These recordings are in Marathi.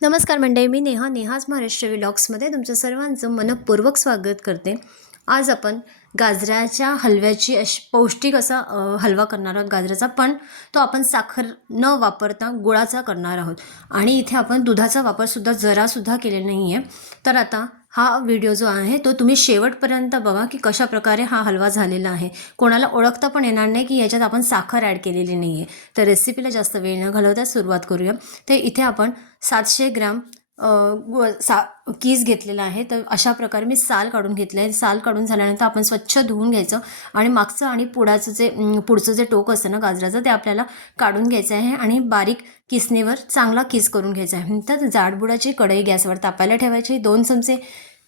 नमस्कार मंडळी मी नेहा नेहाज महाराष्ट्र व्लॉग्समध्ये तुमचं सर्वांचं मनपूर्वक स्वागत करते. आज आपण गाजराच्या हलव्याची अश पौष्टिक असा हलवा करणार आहोत गाजराचा पण तो आपण साखर न वापरता गुळाचा करणार आहोत. आणि इथे आपण दुधाचा वापरसुद्धा जरासुद्धा केलेला नाही आहे तर आता हा व्हिडिओ जो आहे तो तुम्ही शेवटपर्यंत बघा की कशा प्रकारे हा हलवा झालेला आहे. कोणाला ओळखता पण येणार नाही की याच्यात आपण साखर ॲड केलेली नाही आहे तर रेसिपीला जास्त वेळ न घालवता सुरुवात करूया. तर इथे आपण सातशे ग्राम सा कीस घेतलेला आहे. तर अशा प्रकारे मी साल काढून घेतलं आहे साल काढून झाल्यानंतर आपण स्वच्छ धुवून घ्यायचं आणि मागचं आणि पुढाचं जे पुढचं जे टोक असतं ना गाजराचं ते आपल्याला काढून घ्यायचं आहे आणि बारीक किसणीवर चांगला किस करून घ्यायचा आहे. तर जाडबुडाची कढई गॅसवर तापायला ठेवायची. दोन चमचे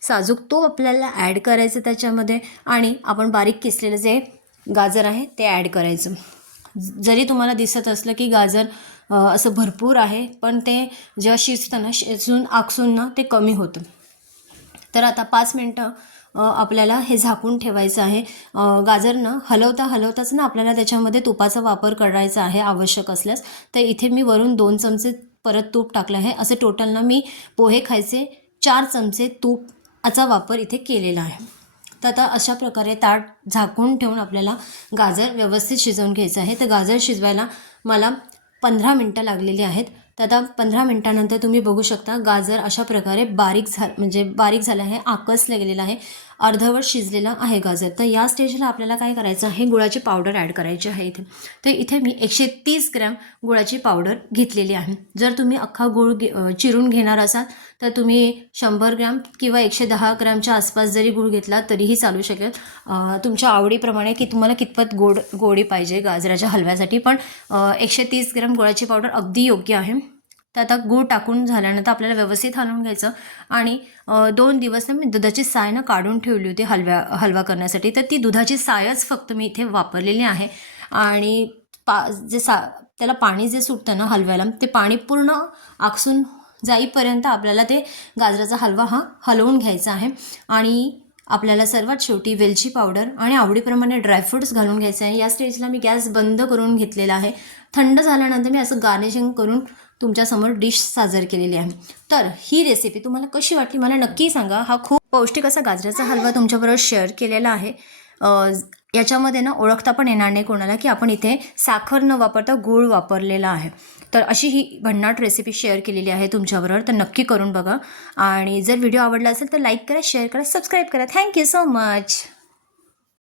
साजूक तो आपल्याला ॲड करायचं त्याच्यामध्ये आणि आपण बारीक किसलेलं जे गाजर आहे ते ॲड करायचं. जरी तुम्हाला दिसत असलं की गाजर असं भरपूर आहे पण ते जेव्हा शिजतं ना शिजून आकसून ना ते कमी होतं. तर आता पाच मिनटं आपल्याला हे झाकून ठेवायचं आहे. गाजरनं हलवता हलवताच ना आपल्याला त्याच्यामध्ये तुपाचा वापर करायचा आहे आवश्यक असल्यास. तर इथे मी वरून दोन चमचे परत तूप टाकलं आहे. असे टोटल ना मी पोहे खायचे चार चमचे तुपाचा वापर इथे केलेला आहे. तर आता अशा प्रकारे ताट झाकून ठेवून आपल्याला गाजर व्यवस्थित शिजवून घ्यायचं आहे. तर गाजर शिजवायला मला पंधरा मिनटं लागलेली आहेत. तर आता पंधरा मिनटानंतर तुम्ही बघू शकता गाजर अशा प्रकारे बारीक झा म्हणजे बारीक झालं आहे आकसलं गेलेलं आहे. अर्धवट शिजलेलं आहे गाजर. तर या स्टेजला आपल्याला काय करायचं आहे? गुळाची पावडर ॲड करायची आहे इथे. तर इथे मी एकशे तीस ग्रॅम गुळाची पावडर घेतलेली आहे. जर तुम्ही अख्खा गुळ घे चिरून घेणार असाल तर तुम्ही शंभर ग्रॅम किंवा एकशे दहा ग्रॅमच्या आसपास जरी गुळ घेतला तरीही चालू शकेल. तुमच्या आवडीप्रमाणे की तुम्हाला कितपत गोड गोडी पाहिजे गाजराच्या हलव्यासाठी. पण एकशे तीस ग्रॅम गुळाची पावडर अगदी योग्य आहे. तर आता गूळ टाकून झाल्यानंतर आपल्याला व्यवस्थित हलवून घ्यायचं. आणि दोन दिवस ना मी दुधाची साय ना काढून ठेवली होती हलव्या हलवा करण्यासाठी. तर ती दुधाची सायच फक्त मी इथे वापरलेली आहे. आणि पा जे सा त्याला पाणी जे सुटतं ना हलव्याला ते पाणी पूर्ण आकसून जाईपर्यंत आपल्याला ते गाजराचा हलवा हा हलवून घ्यायचा आहे. आणि आपल्याला सर्वात शेवटी वेलची पावडर आणि आवडीप्रमाणे ड्रायफ्रूट्स घालून घ्यायचे आहे. या स्टेजला मी गॅस बंद करून घेतलेला आहे. थंड झाल्यानंतर मी असं गार्निशिंग करून तुमच्यासमोर डिश साजर केलेली आहे. तर ही रेसिपी तुम्हाला कशी वाटली? मला नक्की सांगा. हा खूप पौष्टिक असा गाजराचा हलवा तुमच्याबरोबर शेअर केलेला आहे. याच्यामध्ये ना ओळखता पण येणार नाही कोणाला की आपण इथे साखर न वापरता गूळ वापरलेला आहे. तर अशी ही भन्नाट रेसिपी शेअर केलेली आहे तुमच्याबरोबर. तर नक्की करून बघा. आणि जर व्हिडिओ आवडला असेल तर लाईक करा शेअर करा सबस्क्राईब करा. Thank you so much